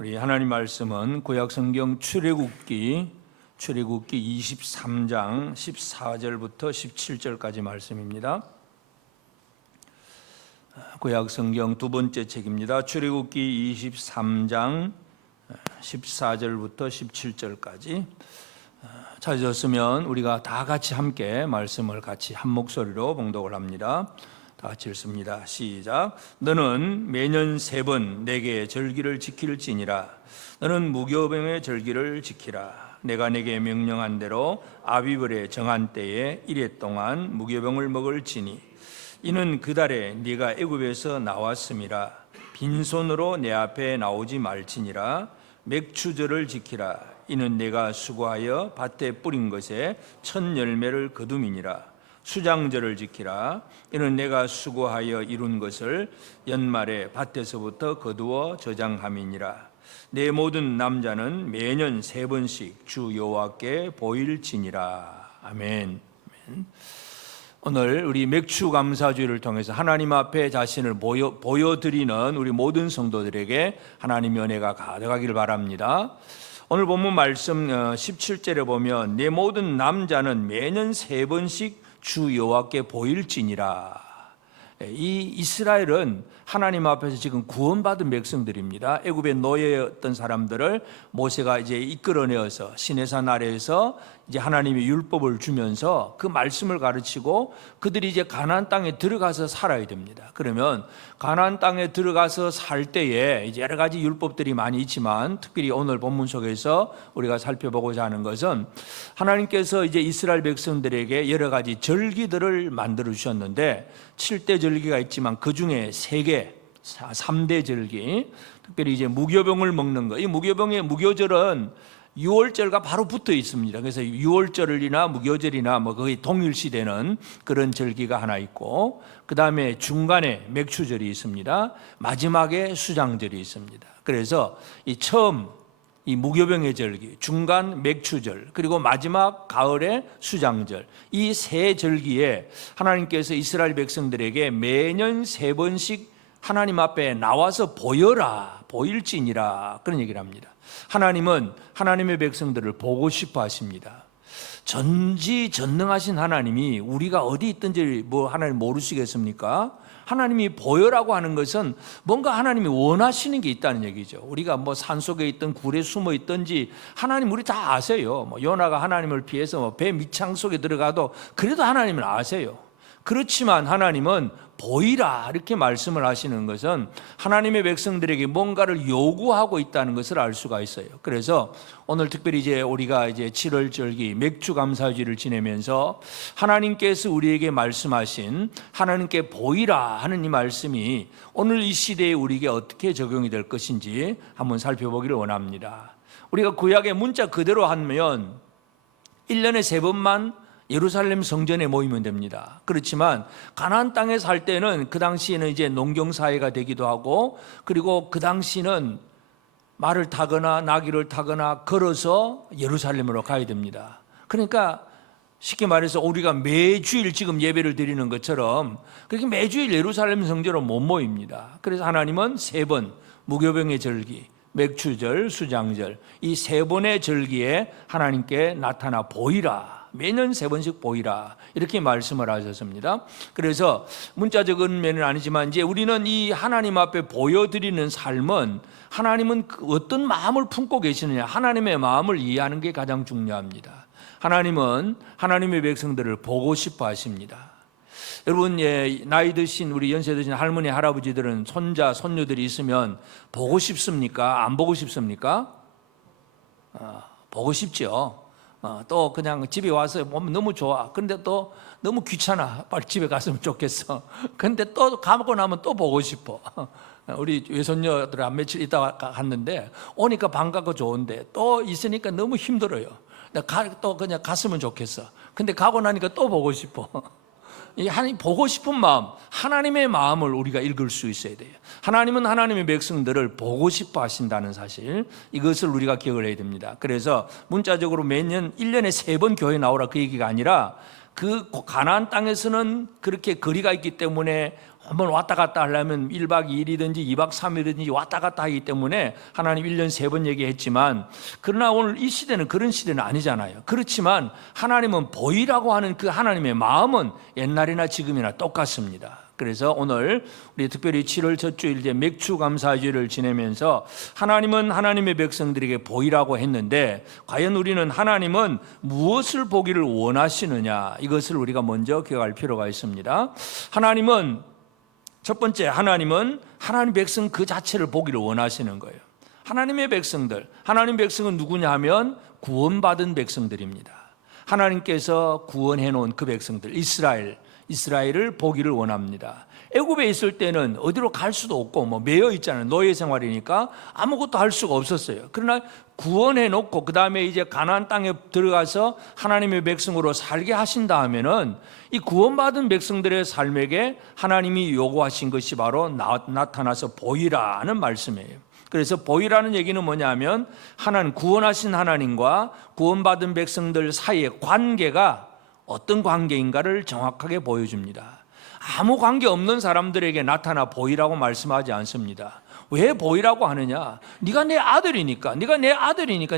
우리 하나님 말씀은 구약성경 출애굽기 23장 14절부터 17절까지 말씀입니다. 구약성경 두 번째 책입니다. 출애굽기 23장 14절부터 17절까지 찾으셨으면 우리가 다 같이 함께 말씀을 같이 한 목소리로 봉독을 합니다. 다 같이 읽습니다. 시작. 너는 매년 3번 내게 절기를 지킬지니라. 너는 무교병의 절기를 지키라. 내가 내게 명령한 대로 아비벌의 정한 때에 1회 동안 무교병을 먹을지니 이는 그 달에 네가 애굽에서 나왔음이라. 빈손으로 내 앞에 나오지 말지니라. 맥추절을 지키라. 이는 내가 수고하여 밭에 뿌린 것에 첫 열매를 거둠이니라. 수장절을 지키라. 이는 내가 수고하여 이룬 것을 연말에 밭에서부터 거두어 저장함이니라. 내 모든 남자는 매년 3번씩 주 여호와께 보일지니라. 아멘. 오늘 우리 맥추 감사주의를 통해서 하나님 앞에 자신을 보여드리는 우리 모든 성도들에게 하나님의 은혜가 가득하기를 바랍니다. 오늘 본문 말씀 17절에 보면 내 모든 남자는 매년 3번씩 주 여호와께 보일지니라. 이 이스라엘은 하나님 앞에서 지금 구원받은 백성들입니다. 애굽의 노예였던 사람들을 모세가 이제 이끌어내어서 시내산 아래에서 이제 하나님의 율법을 주면서 그 말씀을 가르치고 그들이 이제 가나안 땅에 들어가서 살아야 됩니다. 그러면 가나안 땅에 들어가서 살 때에 이제 여러 가지 율법들이 많이 있지만 특별히 오늘 본문 속에서 우리가 살펴보고자 하는 것은 하나님께서 이제 이스라엘 백성들에게 여러 가지 절기들을 만들어 주셨는데 7대 절기가 있지만 그 중에 3개, 3대 절기, 특별히 이제 무교병을 먹는 거. 이 무교병의 무교절은 6월절과 바로 붙어 있습니다. 그래서 6월절이나 무교절이나 뭐 거의 동일시되는 그런 절기가 하나 있고, 그 다음에 중간에 맥추절이 있습니다. 마지막에 수장절이 있습니다. 그래서 이 처음 이 무교병의 절기, 중간 맥추절, 그리고 마지막 가을의 수장절, 이 3절기에 하나님께서 이스라엘 백성들에게 매년 3번씩 하나님 앞에 나와서 보일지니라 그런 얘기를 합니다. 하나님은 하나님의 백성들을 보고 싶어 하십니다. 전지전능하신 하나님이 우리가 어디 있든지 하나님 모르시겠습니까? 하나님이 보여라고 하는 것은 뭔가 하나님이 원하시는 게 있다는 얘기죠. 우리가 산속에 있든 굴에 숨어 있든지 하나님 우리 다 아세요. 요나가 하나님을 피해서 배 밑창 속에 들어가도 그래도 하나님을 아세요. 그렇지만 하나님은 보이라 이렇게 말씀을 하시는 것은 하나님의 백성들에게 뭔가를 요구하고 있다는 것을 알 수가 있어요. 그래서 오늘 특별히 이제 우리가 이제 7월절기 맥추감사주의를 지내면서 하나님께서 우리에게 말씀하신 하나님께 보이라 하는 이 말씀이 오늘 이 시대에 우리에게 어떻게 적용이 될 것인지 한번 살펴보기를 원합니다. 우리가 구약의 문자 그대로 하면 1년에 3번만 예루살렘 성전에 모이면 됩니다. 그렇지만 가나안 땅에 살 때는 그 당시에는 이제 농경 사회가 되기도 하고, 그리고 그 당시는 말을 타거나 나귀를 타거나 걸어서 예루살렘으로 가야 됩니다. 그러니까 쉽게 말해서 우리가 매주일 지금 예배를 드리는 것처럼 그렇게 매주일 예루살렘 성전으로 못 모입니다. 그래서 하나님은 3번 무교병의 절기, 맥추절, 수장절, 이 3번의 절기에 하나님께 나타나 보이라, 매년 3번씩 보이라 이렇게 말씀을 하셨습니다. 그래서 문자적인 면은 아니지만 이제 우리는 이 하나님 앞에 보여드리는 삶은 하나님은 어떤 마음을 품고 계시느냐, 하나님의 마음을 이해하는 게 가장 중요합니다. 하나님은 하나님의 백성들을 보고 싶어 하십니다. 여러분, 나이 드신 우리 연세 드신 할머니 할아버지들은 손자 손녀들이 있으면 보고 싶습니까? 안 보고 싶습니까? 보고 싶죠. 또 그냥 집에 와서 보면 너무 좋아. 근데 또 너무 귀찮아. 빨리 집에 갔으면 좋겠어. 근데 또 가고 나면 또 보고 싶어. 우리 외손녀들 한 며칠 있다가 갔는데 오니까 반갑고 좋은데 또 있으니까 너무 힘들어요. 또 그냥 갔으면 좋겠어. 근데 가고 나니까 또 보고 싶어. 이 하나님 보고 싶은 마음, 하나님의 마음을 우리가 읽을 수 있어야 돼요. 하나님은 하나님의 백성들을 보고 싶어 하신다는 사실, 이것을 우리가 기억을 해야 됩니다. 그래서 문자적으로 매년 1년에 3번 교회 나오라 그 얘기가 아니라 그 가나안 땅에서는 그렇게 거리가 있기 때문에 한번 왔다 갔다 하려면 1박 2일이든지 2박 3일이든지 왔다 갔다 하기 때문에 하나님 1년 3번 얘기했지만, 그러나 오늘 이 시대는 그런 시대는 아니잖아요. 그렇지만 하나님은 보이라고 하는 그 하나님의 마음은 옛날이나 지금이나 똑같습니다. 그래서 오늘 우리 특별히 7월 첫 주일 이제 맥추감사주일을 지내면서 하나님은 하나님의 백성들에게 보이라고 했는데, 과연 우리는 하나님은 무엇을 보기를 원하시느냐, 이것을 우리가 먼저 기억할 필요가 있습니다. 하나님은 첫 번째, 하나님은 하나님 백성 그 자체를 보기를 원하시는 거예요. 하나님의 백성들, 하나님 백성은 누구냐 하면 구원받은 백성들입니다. 하나님께서 구원해 놓은 그 백성들, 이스라엘을 보기를 원합니다. 애굽에 있을 때는 어디로 갈 수도 없고 뭐 매여 있잖아요. 노예 생활이니까 아무것도 할 수가 없었어요. 그러나 구원해 놓고 그 다음에 이제 가나안 땅에 들어가서 하나님의 백성으로 살게 하신다 하면은 이 구원받은 백성들의 삶에게 하나님이 요구하신 것이 바로 나타나서 보이라는 말씀이에요. 그래서 보이라는 얘기는 뭐냐면 하나님, 구원하신 하나님과 구원받은 백성들 사이의 관계가 어떤 관계인가를 정확하게 보여줍니다. 아무 관계 없는 사람들에게 나타나 보이라고 말씀하지 않습니다. 왜 보이라고 하느냐? 네가 내 아들이니까,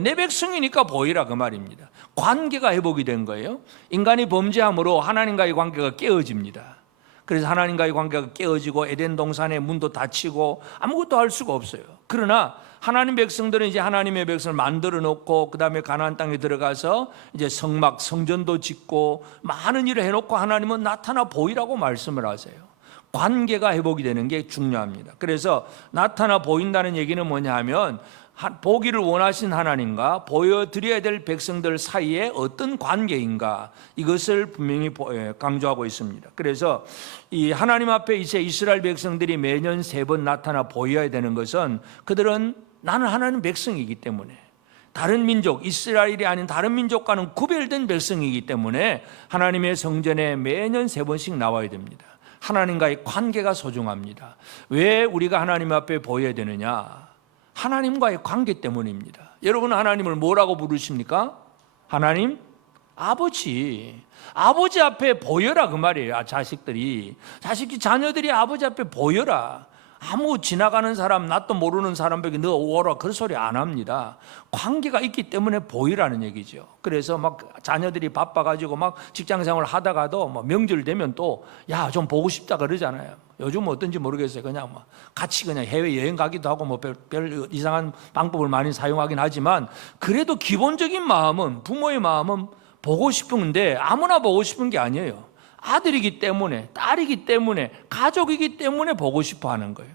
내 백성이니까 보이라, 그 말입니다. 관계가 회복이 된 거예요. 인간이 범죄함으로 하나님과의 관계가 깨어집니다. 그래서 하나님과의 관계가 깨어지고 에덴 동산의 문도 닫히고 아무것도 할 수가 없어요. 그러나 하나님 백성들은 이제 하나님의 백성을 만들어 놓고 그 다음에 가나안 땅에 들어가서 이제 성전도 짓고 많은 일을 해놓고 하나님은 나타나 보이라고 말씀을 하세요. 관계가 회복이 되는 게 중요합니다. 그래서 나타나 보인다는 얘기는 뭐냐 하면 보기를 원하신 하나님과 보여드려야 될 백성들 사이에 어떤 관계인가, 이것을 분명히 강조하고 있습니다. 그래서 이 하나님 앞에 이제 이스라엘 백성들이 매년 3번 나타나 보여야 되는 것은, 그들은 나는 하나님 백성이기 때문에, 다른 민족, 이스라엘이 아닌 다른 민족과는 구별된 백성이기 때문에 하나님의 성전에 매년 3번씩 나와야 됩니다. 하나님과의 관계가 소중합니다. 왜 우리가 하나님 앞에 보여야 되느냐? 하나님과의 관계 때문입니다. 여러분, 하나님을 뭐라고 부르십니까? 하나님 아버지 앞에 보여라, 그 말이에요. 자녀들이 아버지 앞에 보여라. 아무 지나가는 사람, 낯도 모르는 사람에게 너 오라, 그런 소리 안 합니다. 관계가 있기 때문에 보이라는 얘기죠. 그래서 막 자녀들이 바빠가지고 막 직장생활 하다가도 뭐 명절 되면 또 야, 좀 보고 싶다 그러잖아요. 요즘 어떤지 모르겠어요. 그냥 뭐 같이 그냥 해외 여행 가기도 하고 뭐 별 이상한 방법을 많이 사용하긴 하지만, 그래도 기본적인 마음은, 부모의 마음은 보고 싶은데 아무나 보고 싶은 게 아니에요. 아들이기 때문에, 딸이기 때문에, 가족이기 때문에 보고 싶어 하는 거예요.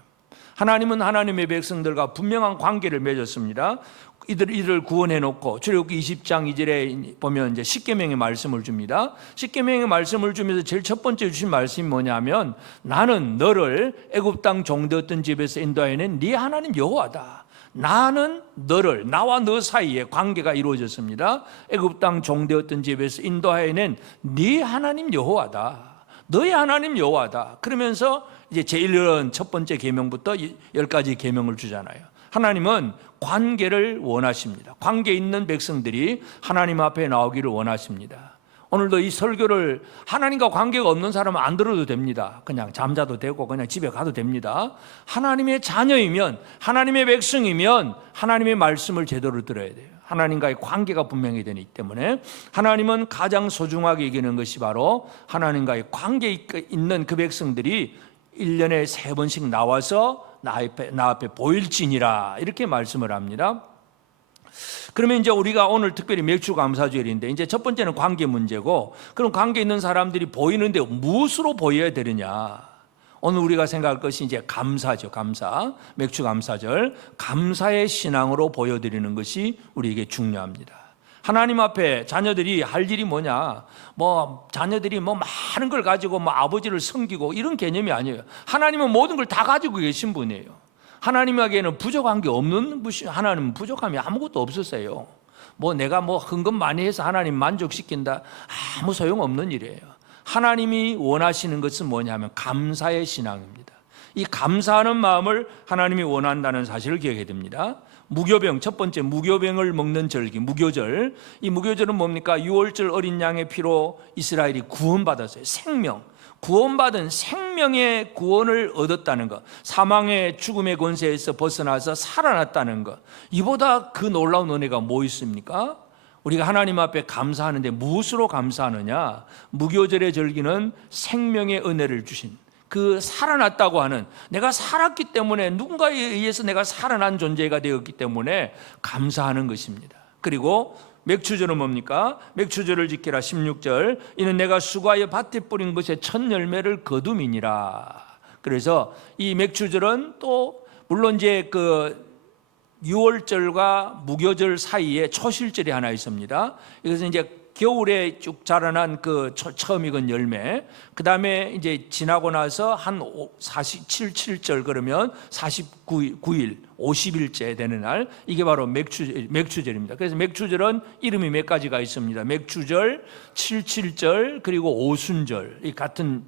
하나님은 하나님의 백성들과 분명한 관계를 맺었습니다. 이들을 구원해 놓고 출애굽기 20장 2절에 보면 이제 십계명의 말씀을 줍니다. 십계명의 말씀을 주면서 제일 첫 번째 주신 말씀이 뭐냐면, 나는 너를 애굽 땅 종되었던 집에서 인도하여낸 네 하나님 여호와다. 나는 너를, 나와 너 사이에 관계가 이루어졌습니다. 애굽 땅 종되었던 집에서 인도하여낸 네 하나님 여호와다. 너의 하나님 여호와다. 그러면서 이제 제일 첫 번째 계명부터 10가지 계명을 주잖아요. 하나님은 관계를 원하십니다. 관계 있는 백성들이 하나님 앞에 나오기를 원하십니다. 오늘도 이 설교를 하나님과 관계가 없는 사람은 안 들어도 됩니다. 그냥 잠자도 되고 그냥 집에 가도 됩니다. 하나님의 자녀이면, 하나님의 백성이면 하나님의 말씀을 제대로 들어야 돼요. 하나님과의 관계가 분명히 되기 때문에 하나님은 가장 소중하게 여기는 것이 바로 하나님과의 관계 있는 그 백성들이 1년에 3번씩 나와서 나 앞에 보일지니라, 이렇게 말씀을 합니다. 그러면 이제 우리가 오늘 특별히 맥추감사주일인데, 이제 첫 번째는 관계 문제고, 그럼 관계 있는 사람들이 보이는데 무엇으로 보여야 되느냐? 오늘 우리가 생각할 것이 이제 감사죠. 감사, 맥추감사절, 감사의 신앙으로 보여드리는 것이 우리에게 중요합니다. 하나님 앞에 자녀들이 할 일이 뭐냐? 자녀들이 많은 걸 가지고 아버지를 섬기고 이런 개념이 아니에요. 하나님은 모든 걸 다 가지고 계신 분이에요. 하나님에게는 부족한 게 없는, 하나님은 부족함이 아무것도 없었어요. 내가 헌금 많이 해서 하나님 만족시킨다, 아무 소용없는 일이에요. 하나님이 원하시는 것은 뭐냐면 감사의 신앙입니다. 이 감사하는 마음을 하나님이 원한다는 사실을 기억해야 됩니다. 무교병, 첫 번째 무교병을 먹는 절기, 무교절. 이 무교절은 뭡니까? 6월절 어린 양의 피로 이스라엘이 구원받았어요. 생명, 구원받은 생명의 구원을 얻었다는 것, 사망의 죽음의 권세에서 벗어나서 살아났다는 것, 이보다 그 놀라운 은혜가 뭐 있습니까? 우리가 하나님 앞에 감사하는데 무엇으로 감사하느냐? 무교절의 절기는 생명의 은혜를 주신, 그 살아났다고 하는, 내가 살았기 때문에, 누군가에 의해서 내가 살아난 존재가 되었기 때문에 감사하는 것입니다. 그리고 맥추절은 뭡니까? 맥추절을 지키라 16절, 이는 내가 수고하여 밭에 뿌린 것의 첫 열매를 거둠이니라. 그래서 이 맥추절은 또 물론 이제 그 6월절과 무교절 사이에 초실절이 하나 있습니다. 이것은 이제 겨울에 쭉 자라난 그 처음 익은 열매, 그 다음에 이제 지나고 나서 한 47절, 그러면 49일, 50일째 되는 날, 이게 바로 맥추절입니다. 그래서 맥추절은 이름이 몇 가지가 있습니다. 맥추절, 77절, 그리고 오순절, 이 같은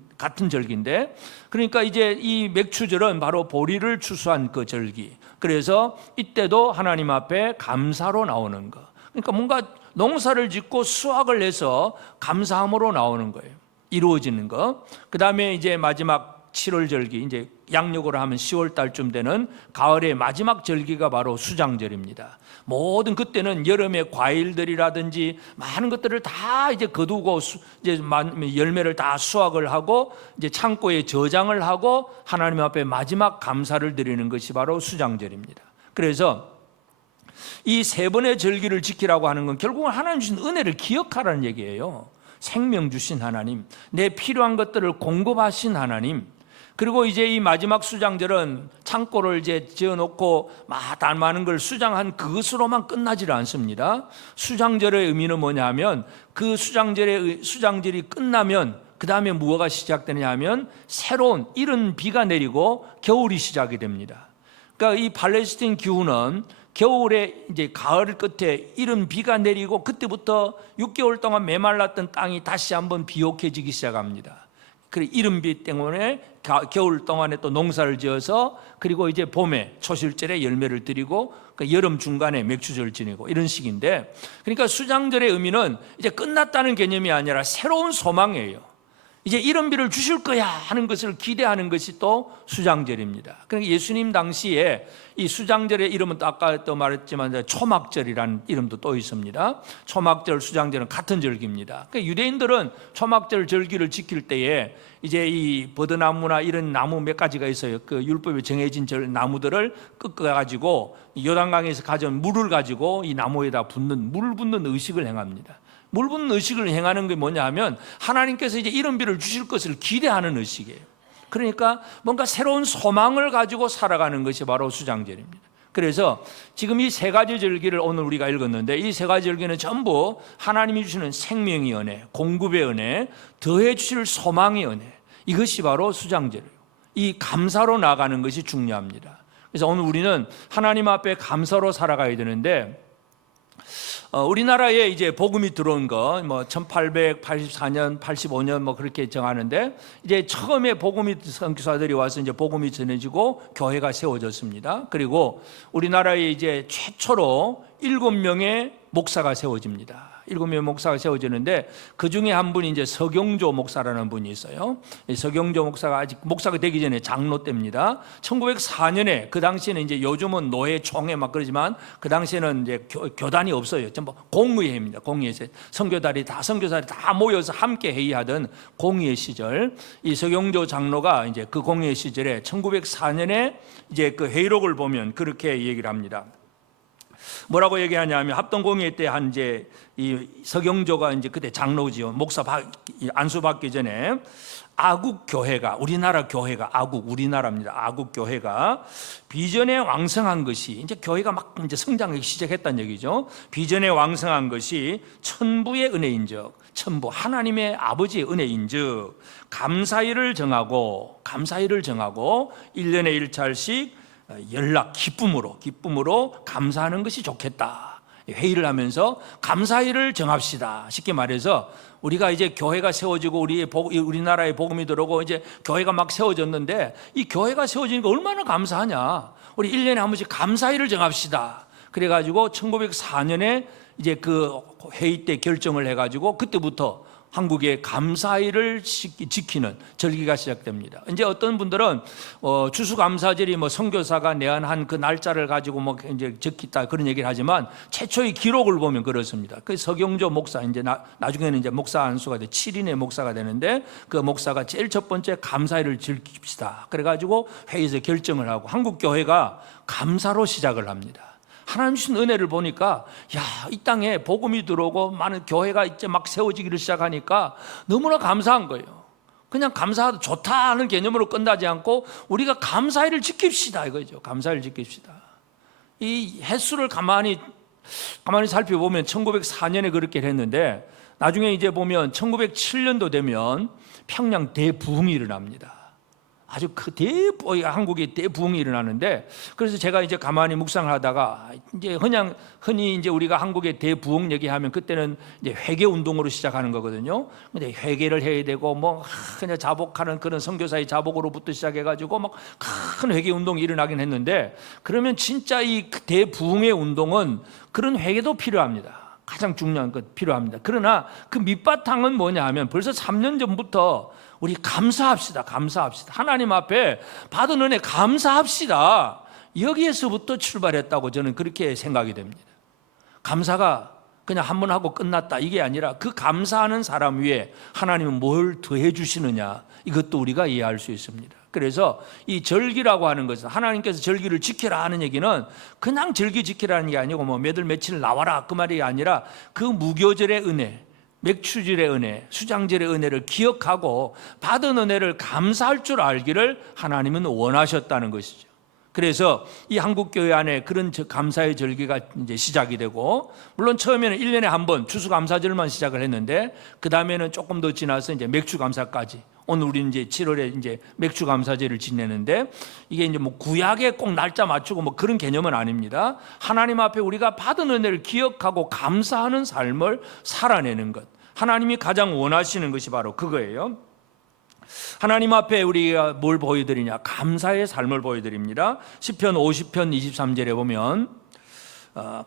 절기인데, 그러니까 이제 이 맥추절은 바로 보리를 추수한 그 절기. 그래서 이때도 하나님 앞에 감사로 나오는 거. 그러니까 뭔가 농사를 짓고 수확을 해서 감사함으로 나오는 거예요. 이루어지는 거. 그 다음에 이제 마지막 7월 절기, 이제 양력으로 하면 10월 달쯤 되는 가을의 마지막 절기가 바로 수장절입니다. 모든 그때는 여름의 과일들이라든지 많은 것들을 다 이제 거두고 이제 열매를 다 수확을 하고 이제 창고에 저장을 하고 하나님 앞에 마지막 감사를 드리는 것이 바로 수장절입니다. 그래서 이 세 번의 절기를 지키라고 하는 건 결국은 하나님 주신 은혜를 기억하라는 얘기예요. 생명 주신 하나님, 내 필요한 것들을 공급하신 하나님, 그리고 이제 이 마지막 수장절은 창고를 이제 지어놓고 많은 걸 수장한 그것으로만 끝나질 않습니다. 수장절의 의미는 뭐냐 하면, 그 수장절이 끝나면 그 다음에 무엇가 시작되느냐 하면 새로운 이른 비가 내리고 겨울이 시작이 됩니다. 그러니까 이 팔레스틴 기후는 겨울에 이제 가을 끝에 이른 비가 내리고 그때부터 6개월 동안 메말랐던 땅이 다시 한번 비옥해지기 시작합니다. 그래 이른 비 때문에 겨울 동안에 또 농사를 지어서 그리고 이제 봄에 초실절에 열매를 드리고 그러니까 여름 중간에 맥추절을 지내고 이런 식인데, 그러니까 수장절의 의미는 이제 끝났다는 개념이 아니라 새로운 소망이에요. 이제 이런 비를 주실 거야 하는 것을 기대하는 것이 또 수장절입니다. 그러니까 예수님 당시에 이 수장절의 이름은 또 아까 또 말했지만 초막절이라는 이름도 또 있습니다. 초막절, 수장절은 같은 절기입니다. 그러니까 유대인들은 초막절 절기를 지킬 때에 이제 이 버드나무나 이런 나무 몇 가지가 있어요. 그 율법에 정해진 나무들을 꺾어가지고 요단강에서 가져온 물을 가지고 이 나무에다 물 붓는 의식을 행합니다. 물 붓는 의식을 행하는 게 뭐냐 하면 하나님께서 이제 이런 비를 주실 것을 기대하는 의식이에요. 그러니까 뭔가 새로운 소망을 가지고 살아가는 것이 바로 수장절입니다. 그래서 지금 이 세 가지 절기를 오늘 우리가 읽었는데, 이 세 가지 절기는 전부 하나님이 주시는 생명의 은혜, 공급의 은혜, 더해 주실 소망의 은혜, 이것이 바로 수장절이에요. 이 감사로 나가는 것이 중요합니다. 그래서 오늘 우리는 하나님 앞에 감사로 살아가야 되는데, 우리나라에 이제 복음이 들어온 거 1884년, 85년 그렇게 정하는데, 이제 처음에 복음이 선교사들이 와서 이제 복음이 전해지고 교회가 세워졌습니다. 그리고 우리나라에 이제 최초로 7명의 목사가 세워집니다. 7명의 목사가 세워지는데, 그 중에 한 분이 이제 서경조 목사라는 분이 있어요. 서경조 목사가 아직 목사가 되기 전에 장로 때입니다. 1904년에, 그 당시에는 이제 요즘은 노회 총회 그러지만 그 당시에는 이제 교단이 없어요. 전부 공의회입니다. 공의회. 선교사들이 다 모여서 함께 회의하던 공의회 시절, 이 서경조 장로가 이제 그 공의회 시절에 1904년에 이제 그 회의록을 보면 그렇게 얘기를 합니다. 뭐라고 얘기하냐면, 합동공회 때 한 이제 이 서경조가 이제 그때 장로지요. 목사 안수 받기 전에 아국 교회가, 우리나라 교회가, 우리나라입니다. 아국 교회가 비전에 왕성한 것이, 이제 교회가 막 이제 성장하기 시작했다는 얘기죠. 비전에 왕성한 것이 천부의 은혜인즉, 천부 하나님의 아버지의 은혜인즉 감사일을 정하고 1년에 1차씩 연락, 기쁨으로 감사하는 것이 좋겠다. 회의를 하면서 감사일을 정합시다. 쉽게 말해서 우리가 이제 교회가 세워지고 우리나라에 복음이 들어오고 이제 교회가 막 세워졌는데, 이 교회가 세워지니까 얼마나 감사하냐. 우리 1년에 한 번씩 감사일을 정합시다. 그래가지고 1904년에 이제 그 회의 때 결정을 해가지고 그때부터 한국의 감사일을 지키는 절기가 시작됩니다. 이제 어떤 분들은 추수감사절이 뭐 선교사가 내한한 그 날짜를 가지고 뭐 이제 적겠다 그런 얘기를 하지만 최초의 기록을 보면 그렇습니다. 그 서경조 목사 이제 나중에는 이제 목사 안수가 돼 7인의 목사가 되는데 그 목사가 제일 첫 번째 감사일을 지킵시다. 그래가지고 회의에서 결정을 하고 한국 교회가 감사로 시작을 합니다. 하나님 주신 은혜를 보니까 이 땅에 복음이 들어오고 많은 교회가 이제 막 세워지기를 시작하니까 너무나 감사한 거예요. 그냥 감사하다 좋다 하는 개념으로 끝나지 않고 우리가 감사일을 지킵시다 이거죠. 감사일을 지킵시다. 이 횟수를 가만히 살펴보면 1904년에 그렇게 했는데 나중에 이제 보면 1907년도 되면 평양 대부흥이 일어납니다. 아주 한국에 대부흥이 일어나는데 그래서 제가 이제 가만히 묵상을 하다가 이제 흔히 이제 우리가 한국의 대부흥 얘기하면 그때는 이제 회개 운동으로 시작하는 거거든요. 근데 회개를 해야 되고 뭐 그냥 자복하는 그런 선교사의 자복으로부터 시작해가지고 막 큰 회개 운동이 일어나긴 했는데 그러면 진짜 이 대부흥의 운동은 그런 회개도 필요합니다. 가장 중요한 것 필요합니다. 그러나 그 밑바탕은 뭐냐 하면 벌써 3년 전부터 우리 감사합시다. 하나님 앞에 받은 은혜 감사합시다. 여기에서부터 출발했다고 저는 그렇게 생각이 됩니다. 감사가 그냥 한 번 하고 끝났다 이게 아니라 그 감사하는 사람 위에 하나님은 뭘 더해 주시느냐 이것도 우리가 이해할 수 있습니다. 그래서 이 절기라고 하는 것은 하나님께서 절기를 지키라 하는 얘기는 그냥 절기 지키라는 게 아니고 뭐 몇월 며칠 나와라 그 말이 아니라 그 무교절의 은혜, 맥추절의 은혜, 수장절의 은혜를 기억하고 받은 은혜를 감사할 줄 알기를 하나님은 원하셨다는 것이죠. 그래서 이 한국교회 안에 그런 감사의 절기가 이제 시작이 되고, 물론 처음에는 1년에 한 번 추수감사절만 시작을 했는데, 그 다음에는 조금 더 지나서 이제 맥주감사까지. 오늘 우리는 이제 7월에 이제 맥주감사절을 지내는데, 이게 이제 뭐 구약에 꼭 날짜 맞추고 뭐 그런 개념은 아닙니다. 하나님 앞에 우리가 받은 은혜를 기억하고 감사하는 삶을 살아내는 것. 하나님이 가장 원하시는 것이 바로 그거예요. 하나님 앞에 우리가 뭘 보여드리냐? 감사의 삶을 보여드립니다. 시편 50편 23절에 보면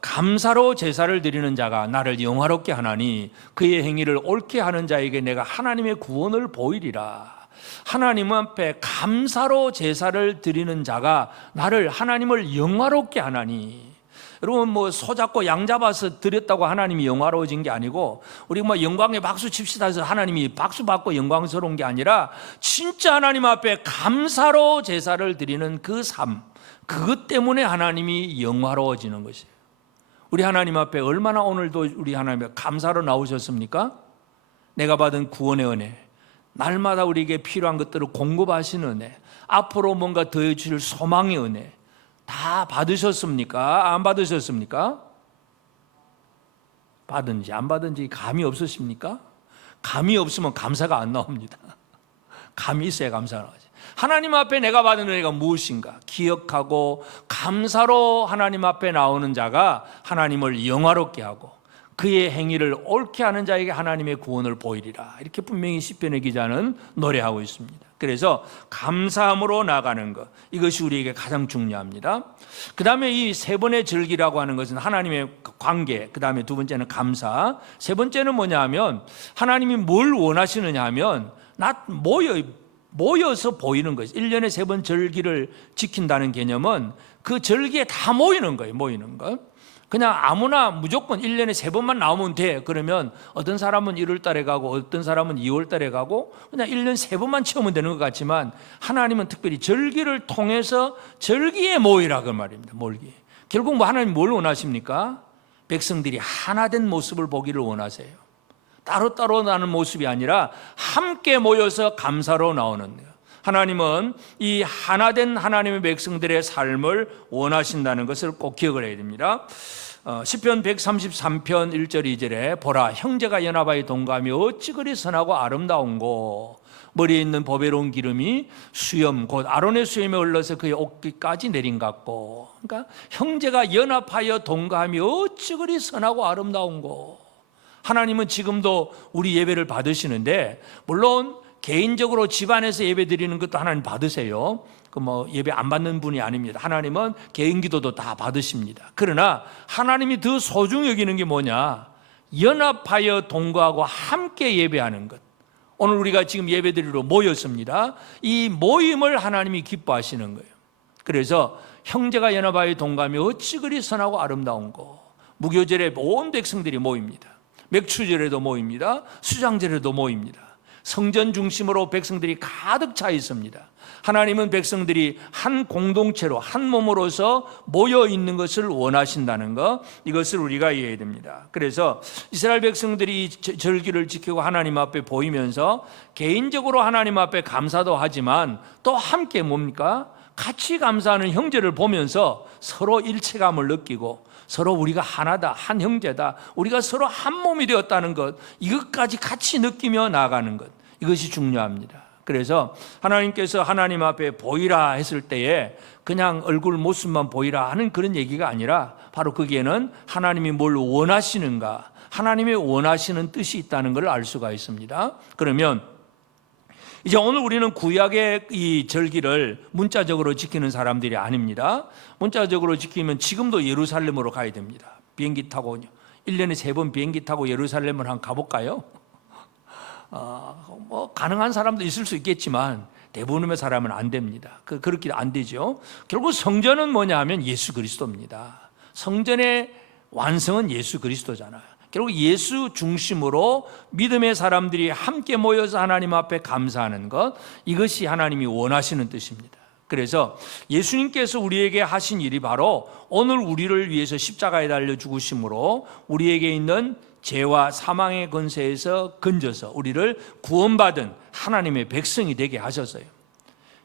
감사로 제사를 드리는 자가 나를 영화롭게 하나니 그의 행위를 옳게 하는 자에게 내가 하나님의 구원을 보이리라. 하나님 앞에 감사로 제사를 드리는 자가 나를 하나님을 영화롭게 하나니. 여러분 뭐 소 잡고 양 잡아서 드렸다고 하나님이 영화로워진 게 아니고, 우리 뭐 영광에 박수 칩시다 해서 하나님이 박수 받고 영광스러운 게 아니라 진짜 하나님 앞에 감사로 제사를 드리는 그 삶, 그것 때문에 하나님이 영화로워지는 것이에요. 우리 하나님 앞에 얼마나 오늘도 우리 하나님 앞에 감사로 나오셨습니까? 내가 받은 구원의 은혜, 날마다 우리에게 필요한 것들을 공급하시는 은혜, 앞으로 뭔가 더해 주실 소망의 은혜 다 받으셨습니까? 안 받으셨습니까? 받은지 안 받은지 감이 없으십니까? 감이 없으면 감사가 안 나옵니다. 감이 있어야 감사가 나오지. 하나님 앞에 내가 받은 은혜가 무엇인가 기억하고 감사로 하나님 앞에 나오는 자가 하나님을 영화롭게 하고 그의 행위를 옳게 하는 자에게 하나님의 구원을 보이리라. 이렇게 분명히 시편의 기자는 노래하고 있습니다. 그래서 감사함으로 나가는 것, 이것이 우리에게 가장 중요합니다. 그 다음에 이 세 번의 절기라고 하는 것은 하나님의 관계, 그 다음에 두 번째는 감사, 세 번째는 뭐냐 하면 하나님이 뭘 원하시느냐 하면 모여서 보이는 거죠. 1년에 세 번 절기를 지킨다는 개념은 그 절기에 다 모이는 거예요. 모이는 것. 그냥 아무나 무조건 1년에 세 번만 나오면 돼. 그러면 어떤 사람은 1월 달에 가고 어떤 사람은 2월 달에 가고 그냥 1년 세 번만 채우면 되는 것 같지만 하나님은 특별히 절기를 통해서 절기에 모이라 그 말입니다. 모이기. 결국 뭐 하나님 뭘 원하십니까? 백성들이 하나된 모습을 보기를 원하세요. 따로따로 나는 모습이 아니라 함께 모여서 감사로 나오는 거예요. 하나님은 이 하나된 하나님의 백성들의 삶을 원하신다는 것을 꼭 기억을 해야 됩니다. 시편 133편 1절 2절에 보라 형제가 연합하여 동거하며 어찌 그리 선하고 아름다운고 머리에 있는 보배로운 기름이 수염 곧 아론의 수염에 흘러서 그의 옷깃까지 내린 같고. 그러니까 형제가 연합하여 동거하며 어찌 그리 선하고 아름다운고. 하나님은 지금도 우리 예배를 받으시는데, 물론 개인적으로 집안에서 예배 드리는 것도 하나님 받으세요. 그 뭐 예배 안 받는 분이 아닙니다. 하나님은 개인 기도도 다 받으십니다. 그러나 하나님이 더 소중히 여기는 게 뭐냐? 연합하여 동거하고 함께 예배하는 것. 오늘 우리가 지금 예배드리러 모였습니다. 이 모임을 하나님이 기뻐하시는 거예요. 그래서 형제가 연합하여 동거하며 어찌 그리 선하고 아름다운고. 무교절에 온 백성들이 모입니다. 맥추절에도 모입니다. 수장절에도 모입니다. 성전 중심으로 백성들이 가득 차 있습니다. 하나님은 백성들이 한 공동체로 한 몸으로서 모여 있는 것을 원하신다는 것, 이것을 우리가 이해해야 됩니다. 그래서 이스라엘 백성들이 절기를 지키고 하나님 앞에 보이면서 개인적으로 하나님 앞에 감사도 하지만 또 함께 뭡니까? 같이 감사하는 형제를 보면서 서로 일체감을 느끼고 서로 우리가 하나다, 한 형제다, 우리가 서로 한 몸이 되었다는 것, 이것까지 같이 느끼며 나아가는 것, 이것이 중요합니다. 그래서 하나님께서 하나님 앞에 보이라 했을 때에 그냥 얼굴 모습만 보이라 하는 그런 얘기가 아니라 바로 거기에는 하나님이 뭘 원하시는가, 하나님의 원하시는 뜻이 있다는 걸 알 수가 있습니다. 그러면 이제 오늘 우리는 구약의 이 절기를 문자적으로 지키는 사람들이 아닙니다. 문자적으로 지키면 지금도 예루살렘으로 가야 됩니다. 비행기 타고 1년에 3번 비행기 타고 예루살렘을 한번 가볼까요? 가능한 사람도 있을 수 있겠지만 대부분의 사람은 안 됩니다. 그렇게 안 되죠. 결국 성전은 뭐냐 하면 예수 그리스도입니다. 성전의 완성은 예수 그리스도잖아요. 결국 예수 중심으로 믿음의 사람들이 함께 모여서 하나님 앞에 감사하는 것, 이것이 하나님이 원하시는 뜻입니다. 그래서 예수님께서 우리에게 하신 일이 바로 오늘 우리를 위해서 십자가에 달려 죽으심으로 우리에게 있는 죄와 사망의 권세에서 건져서 우리를 구원받은 하나님의 백성이 되게 하셨어요.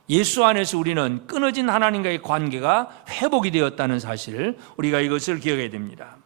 예수 안에서 우리는 끊어진 하나님과의 관계가 회복이 되었다는 사실, 우리가 이것을 기억해야 됩니다.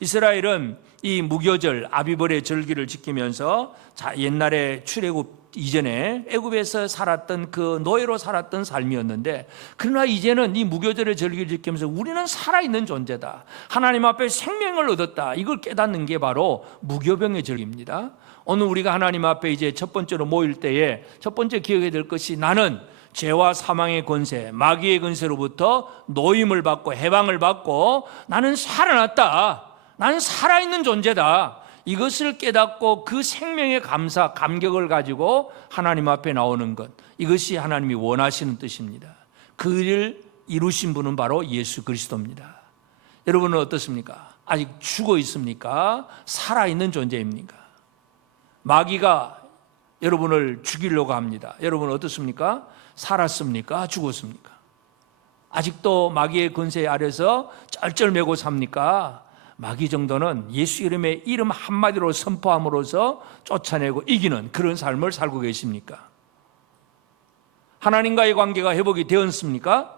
이스라엘은 이 무교절 아비벌의 절기를 지키면서 옛날에 출애굽 이전에 애굽에서 살았던 그 노예로 살았던 삶이었는데, 그러나 이제는 이 무교절의 절기를 지키면서 우리는 살아있는 존재다, 하나님 앞에 생명을 얻었다, 이걸 깨닫는 게 바로 무교병의 절기입니다. 오늘 우리가 하나님 앞에 이제 첫 번째로 모일 때에 첫 번째 기억해야 될 것이, 나는 죄와 사망의 권세, 마귀의 권세로부터 노임을 받고 해방을 받고 나는 살아났다, 나는 살아있는 존재다, 이것을 깨닫고 그 생명의 감사, 감격을 가지고 하나님 앞에 나오는 것, 이것이 하나님이 원하시는 뜻입니다. 그 일을 이루신 분은 바로 예수 그리스도입니다. 여러분은 어떻습니까? 아직 죽어 있습니까? 살아있는 존재입니까? 마귀가 여러분을 죽이려고 합니다. 여러분은 어떻습니까? 살았습니까? 죽었습니까? 아직도 마귀의 권세 아래서 쩔쩔매고 삽니까? 마귀 정도는 예수 이름의 이름 한마디로 선포함으로써 쫓아내고 이기는 그런 삶을 살고 계십니까? 하나님과의 관계가 회복이 되었습니까?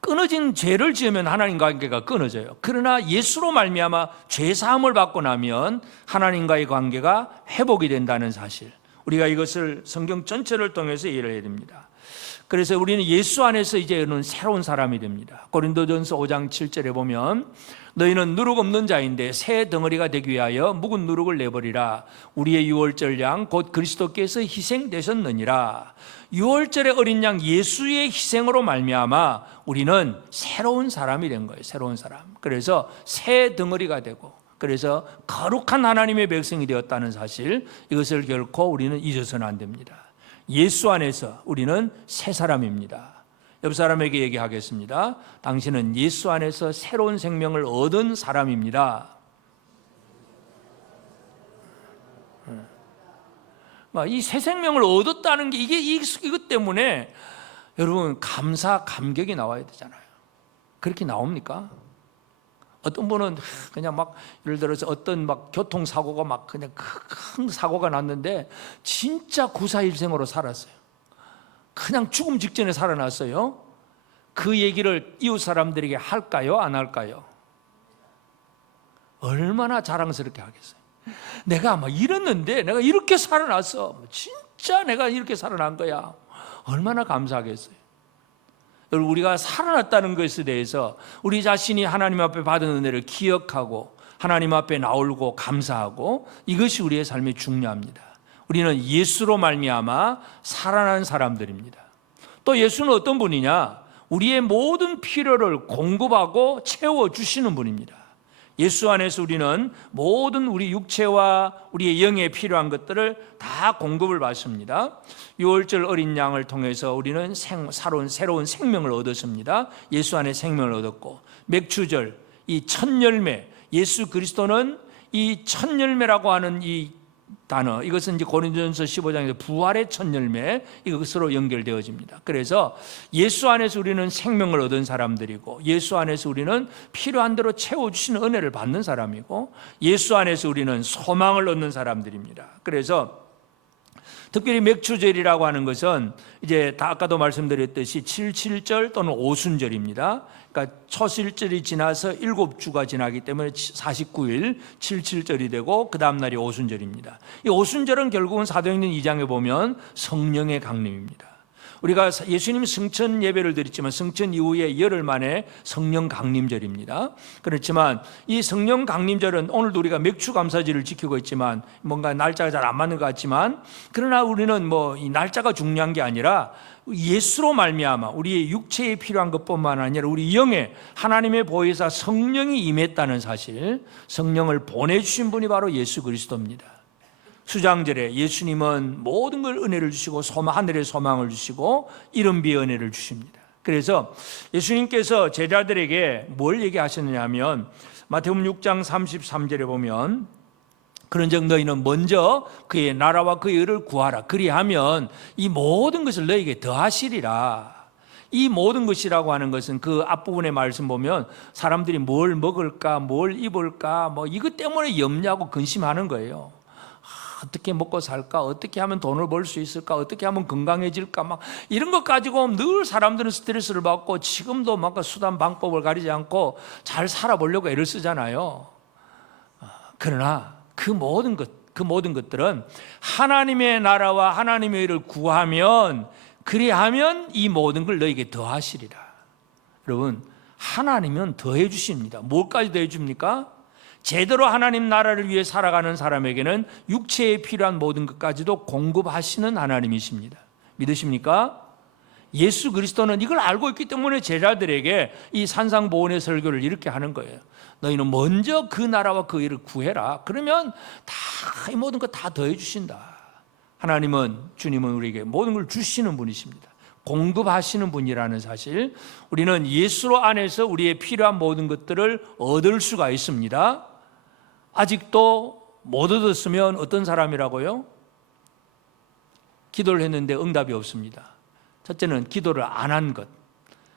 끊어진 죄를 지으면 하나님과의 관계가 끊어져요. 그러나 예수로 말미암아 죄 사함을 받고 나면 하나님과의 관계가 회복이 된다는 사실, 우리가 이것을 성경 전체를 통해서 이해를 해야 됩니다. 그래서 우리는 예수 안에서 이제는 새로운 사람이 됩니다. 고린도전서 5장 7절에 보면, 너희는 누룩 없는 자인데 새 덩어리가 되기 위하여 묵은 누룩을 내버리라. 우리의 유월절 양 곧 그리스도께서 희생되셨느니라. 유월절의 어린 양 예수의 희생으로 말미암아 우리는 새로운 사람이 된 거예요. 새로운 사람. 그래서 새 덩어리가 되고, 그래서 거룩한 하나님의 백성이 되었다는 사실, 이것을 결코 우리는 잊어서는 안 됩니다. 예수 안에서 우리는 새 사람입니다. 옆 사람에게 얘기하겠습니다. 당신은 예수 안에서 새로운 생명을 얻은 사람입니다. 이 새 생명을 얻었다는 게 이것 때문에 여러분 감사, 감격이 나와야 되잖아요. 그렇게 나옵니까? 어떤 분은 그냥 막 예를 들어서 어떤 막 교통사고가 막 그냥 큰 사고가 났는데 진짜 구사일생으로 살았어요. 그냥 죽음 직전에 살아났어요. 그 얘기를 이웃 사람들에게 할까요? 안 할까요? 얼마나 자랑스럽게 하겠어요. 내가 막 이랬는데 내가 이렇게 살아났어. 진짜 내가 이렇게 살아난 거야. 얼마나 감사하겠어요. 여러분, 우리가 살아났다는 것에 대해서 우리 자신이 하나님 앞에 받은 은혜를 기억하고 하나님 앞에 나오고 감사하고, 이것이 우리의 삶에 중요합니다. 우리는 예수로 말미암아 살아난 사람들입니다. 또 예수는 어떤 분이냐? 우리의 모든 필요를 공급하고 채워주시는 분입니다. 예수 안에서 우리는 모든 우리 육체와 우리의 영에 필요한 것들을 다 공급을 받습니다. 유월절 어린 양을 통해서 우리는 새로운 생명을 얻었습니다. 예수 안에 생명을 얻었고, 맥추절, 이 첫 열매, 예수 그리스도는 이 첫 열매라고 하는 이 단어, 이것은 이제 고린도전서 15장에서 부활의 첫 열매, 이것으로 연결되어집니다. 그래서 예수 안에서 우리는 생명을 얻은 사람들이고, 예수 안에서 우리는 필요한 대로 채워주시는 은혜를 받는 사람이고, 예수 안에서 우리는 소망을 얻는 사람들입니다. 그래서 특별히 맥추절이라고 하는 것은 이제 아까도 말씀드렸듯이 77절 또는 오순절입니다. 그러니까 초실절이 지나서 7주가 지나기 때문에 49일 77절이 되고, 그 다음 날이 오순절입니다. 이 오순절은 결국은 사도행전 2장에 보면 성령의 강림입니다. 우리가 예수님 승천 예배를 드렸지만 승천 이후에 열흘 만에 성령 강림절입니다. 그렇지만 이 성령 강림절은 오늘도 우리가 맥주 감사절을 지키고 있지만 뭔가 날짜가 잘 안 맞는 것 같지만, 그러나 우리는 뭐 이 날짜가 중요한 게 아니라 예수로 말미암아 우리의 육체에 필요한 것뿐만 아니라 우리 영에 하나님의 보혜사 성령이 임했다는 사실, 성령을 보내주신 분이 바로 예수 그리스도입니다. 수장절에 예수님은 모든 걸 은혜를 주시고 하늘의 소망을 주시고 이른비의 은혜를 주십니다. 그래서 예수님께서 제자들에게 뭘 얘기하셨느냐 하면, 마태복음 6장 33절에 보면, 그런즉 너희는 먼저 그의 나라와 그의 의를 구하라. 그리하면 이 모든 것을 너희에게 더하시리라. 이 모든 것이라고 하는 것은 그 앞부분의 말씀 보면 사람들이 뭘 먹을까, 뭘 입을까, 뭐 이것 때문에 염려하고 근심하는 거예요. 어떻게 먹고 살까? 어떻게 하면 돈을 벌 수 있을까? 어떻게 하면 건강해질까? 막 이런 것 가지고 늘 사람들은 스트레스를 받고, 지금도 막 수단 방법을 가리지 않고 잘 살아보려고 애를 쓰잖아요. 그러나 그 모든 것들은 하나님의 나라와 하나님의 의를 구하면, 그리하면 이 모든 걸 너에게 더하시리라. 여러분, 하나님은 더해 주십니다. 뭘까지 더해 줍니까? 제대로 하나님 나라를 위해 살아가는 사람에게는 육체에 필요한 모든 것까지도 공급하시는 하나님이십니다. 믿으십니까? 예수 그리스도는 이걸 알고 있기 때문에 제자들에게 이 산상보훈의 설교를 이렇게 하는 거예요. 너희는 먼저 그 나라와 그 일을 구해라. 그러면 다 이 모든 것 다 더해 주신다. 하나님은, 주님은 우리에게 모든 걸 주시는 분이십니다. 공급하시는 분이라는 사실, 우리는 예수 안에서 우리의 필요한 모든 것들을 얻을 수가 있습니다. 아직도 못 얻었으면 어떤 사람이라고요? 기도를 했는데 응답이 없습니다. 첫째는 기도를 안 한 것,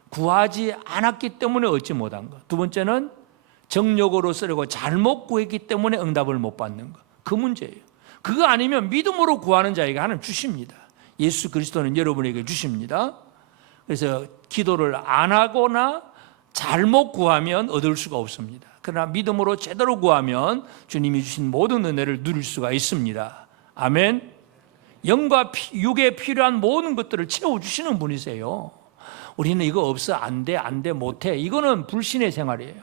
구하지 않았기 때문에 얻지 못한 것. 두 번째는 정욕으로 쓰려고 잘못 구했기 때문에 응답을 못 받는 것. 그 문제예요. 그거 아니면 믿음으로 구하는 자에게 하나님 주십니다. 예수 그리스도는 여러분에게 주십니다. 그래서 기도를 안 하거나 잘못 구하면 얻을 수가 없습니다. 그러나 믿음으로 제대로 구하면 주님이 주신 모든 은혜를 누릴 수가 있습니다. 아멘. 영과 육에 필요한 모든 것들을 채워주시는 분이세요. 우리는 이거 없어, 안 돼, 못해, 이거는 불신의 생활이에요.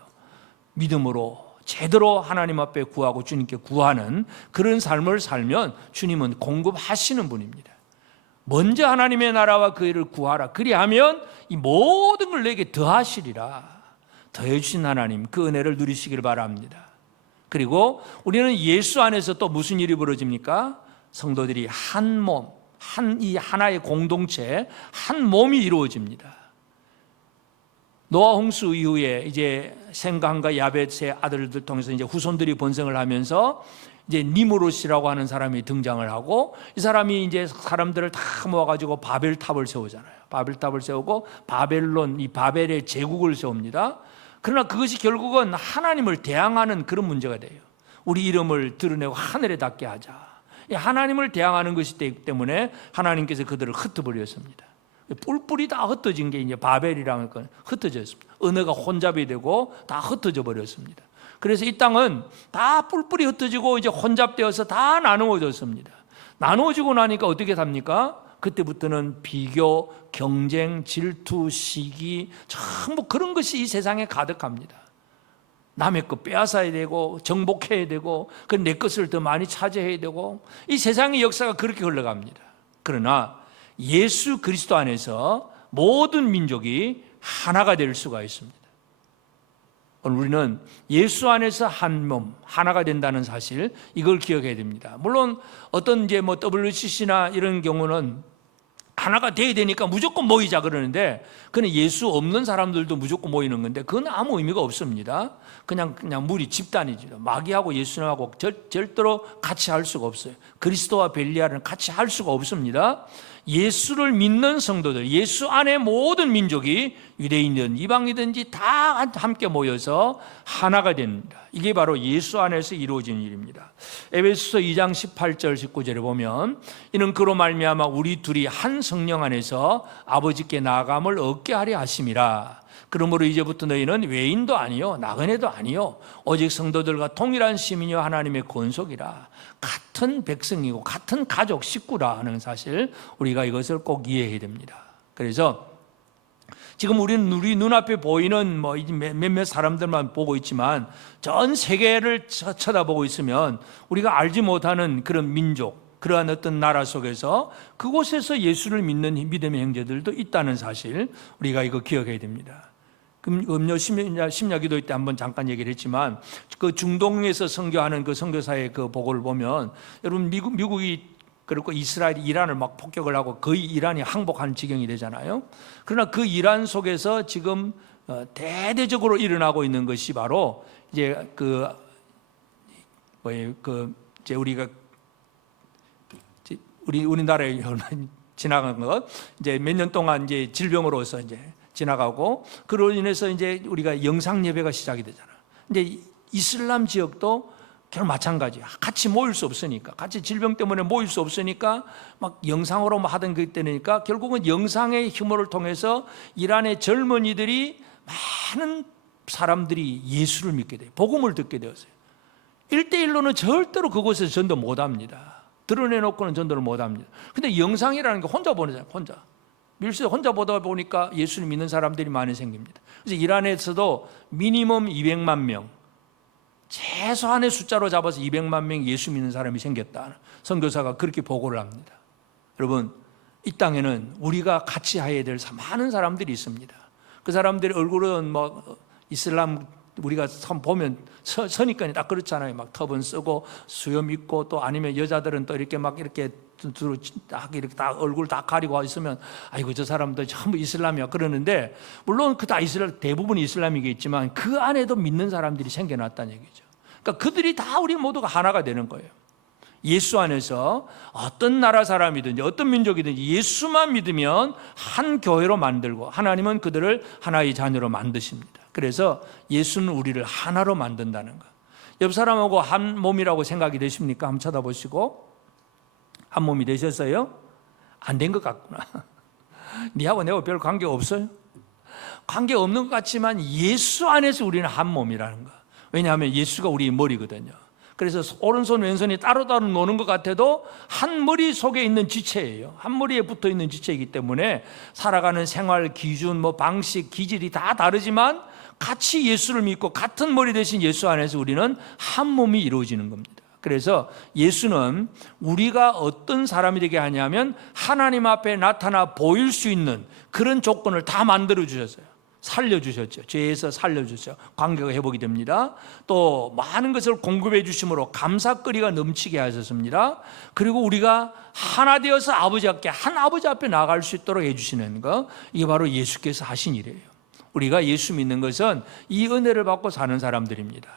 믿음으로 제대로 하나님 앞에 구하고 주님께 구하는 그런 삶을 살면 주님은 공급하시는 분입니다. 먼저 하나님의 나라와 그 일을 구하라. 그리하면 이 모든 걸 내게 더하시리라. 더해주신 하나님, 그 은혜를 누리시길 바랍니다. 그리고 우리는 예수 안에서 또 무슨 일이 벌어집니까? 성도들이 한 몸, 이 하나의 공동체, 한 몸이 이루어집니다. 노아 홍수 이후에 이제 셈과 야벳의 아들들 통해서 이제 후손들이 번성을 하면서 이제 니므롯이라고 하는 사람이 등장을 하고, 이 사람이 이제 사람들을 다 모아가지고 바벨탑을 세우잖아요. 바벨탑을 세우고 바벨론, 이 바벨의 제국을 세웁니다. 그러나 그것이 결국은 하나님을 대항하는 그런 문제가 돼요. 우리 이름을 드러내고 하늘에 닿게 하자. 하나님을 대항하는 것이기 때문에 하나님께서 그들을 흩어버렸습니다. 뿔뿔이 다 흩어진 게 이제 바벨이라는 건 흩어졌습니다. 언어가 혼잡이 되고 다 흩어져 버렸습니다. 그래서 이 땅은 다 뿔뿔이 흩어지고 이제 혼잡되어서 다 나누어졌습니다. 나누어지고 나니까 어떻게 삽니까? 그때부터는 비교, 경쟁, 질투, 시기, 전부 그런 것이 이 세상에 가득합니다. 남의 것 빼앗아야 되고 정복해야 되고 내 것을 더 많이 차지해야 되고, 이 세상의 역사가 그렇게 흘러갑니다. 그러나 예수 그리스도 안에서 모든 민족이 하나가 될 수가 있습니다. 오늘 우리는 예수 안에서 한 몸, 하나가 된다는 사실, 이걸 기억해야 됩니다. 물론 어떤 이제 뭐 WCC나 이런 경우는 하나가 돼야 되니까 무조건 모이자 그러는데, 그는 예수 없는 사람들도 무조건 모이는 건데 그건 아무 의미가 없습니다. 그냥 무리 집단이죠. 마귀하고 예수님하고 절대로 같이 할 수가 없어요. 그리스도와 벨리알은 같이 할 수가 없습니다. 예수를 믿는 성도들, 예수 안에 모든 민족이 유대인이든 이방이든지 다 함께 모여서 하나가 됩니다. 이게 바로 예수 안에서 이루어진 일입니다. 에베소서 2장 18절 19절에 보면 이는 그로 말미암아 우리 둘이 한 성령 안에서 아버지께 나아감을 얻게 하려 하심이라. 그러므로 이제부터 너희는 외인도 아니요 나그네도 아니요 오직 성도들과 동일한 시민이요 하나님의 권속이라. 같은 백성이고 같은 가족 식구라 하는 사실, 우리가 이것을 꼭 이해해야 됩니다. 그래서 지금 우리는 우리 눈앞에 보이는 뭐 몇몇 사람들만 보고 있지만 전 세계를 쳐다보고 있으면 우리가 알지 못하는 그런 민족, 그러한 어떤 나라 속에서 그곳에서 예수를 믿는 믿음의 형제들도 있다는 사실, 우리가 이거 기억해야 됩니다. 음료 심야 기도회 때 한번 잠깐 얘기를 했지만 그 중동에서 선교하는 그 선교사의 그 보고를 보면, 여러분 미국이 그리고 이스라엘이 이란을 막 폭격을 하고 거의 이란이 항복하는 지경이 되잖아요. 그러나 그 이란 속에서 지금 대대적으로 일어나고 있는 것이 바로 이제 이제 우리가 우리나라에 지나간 것, 이제 몇 년 동안 이제 질병으로서 이제 지나가고, 그로 인해서 이제 우리가 영상 예배가 시작이 되잖아. 근데 이슬람 지역도 결국 마찬가지야. 같이 모일 수 없으니까, 같이 질병 때문에 모일 수 없으니까 막 영상으로 하던 그 때니까 결국은 영상의 힘을 통해서 이란의 젊은이들이, 많은 사람들이 예수를 믿게 돼요. 복음을 듣게 되었어요. 1대1로는 절대로 그곳에서 전도 못합니다. 드러내놓고는 전도를 못합니다. 근데 영상이라는 게 혼자 보내잖아요. 밀수에 혼자 보다 보니까 예수를 믿는 사람들이 많이 생깁니다. 그래서 이란에서도 미니멈 200만 명, 최소한의 숫자로 잡아서 200만 명 예수 믿는 사람이 생겼다. 선교사가 그렇게 보고를 합니다. 여러분, 이 땅에는 우리가 같이 해야 될 많은 사람들이 있습니다. 그 사람들의 얼굴은 뭐 이슬람, 우리가 보면 선입견이 딱 그렇잖아요. 막 터번 쓰고 수염 있고, 또 아니면 여자들은 또 이렇게 막 이렇게 이렇게 다 얼굴 다 가리고 있으면 아이고 저 사람들 전부 이슬람이야 그러는데, 물론 그 다 대부분 이슬람이겠지만 그 안에도 믿는 사람들이 생겨났다는 얘기죠. 그러니까 그들이 다 우리 모두가 하나가 되는 거예요. 예수 안에서 어떤 나라 사람이든지 어떤 민족이든지 예수만 믿으면 한 교회로 만들고, 하나님은 그들을 하나의 자녀로 만드십니다. 그래서 예수는 우리를 하나로 만든다는 것. 옆 사람하고 한 몸이라고 생각이 되십니까? 한번 쳐다보시고. 한 몸이 되셨어요? 안 된 것 같구나. 니하고 내하고 별 관계 없어요? 관계 없는 것 같지만 예수 안에서 우리는 한 몸이라는 거. 왜냐하면 예수가 우리 머리거든요. 그래서 오른손 왼손이 따로따로 노는 것 같아도 한 머리 속에 있는 지체예요. 한 머리에 붙어 있는 지체이기 때문에 살아가는 생활 기준, 뭐 방식, 기질이 다 다르지만 같이 예수를 믿고 같은 머리 대신 예수 안에서 우리는 한 몸이 이루어지는 겁니다. 그래서 예수는 우리가 어떤 사람이 되게 하냐면 하나님 앞에 나타나 보일 수 있는 그런 조건을 다 만들어 주셨어요. 살려주셨죠. 죄에서 살려주셨죠. 관계가 회복이 됩니다. 또 많은 것을 공급해 주심으로 감사거리가 넘치게 하셨습니다. 그리고 우리가 하나 되어서 아버지 앞에 나아갈 수 있도록 해주시는 거, 이게 바로 예수께서 하신 일이에요. 우리가 예수 믿는 것은 이 은혜를 받고 사는 사람들입니다.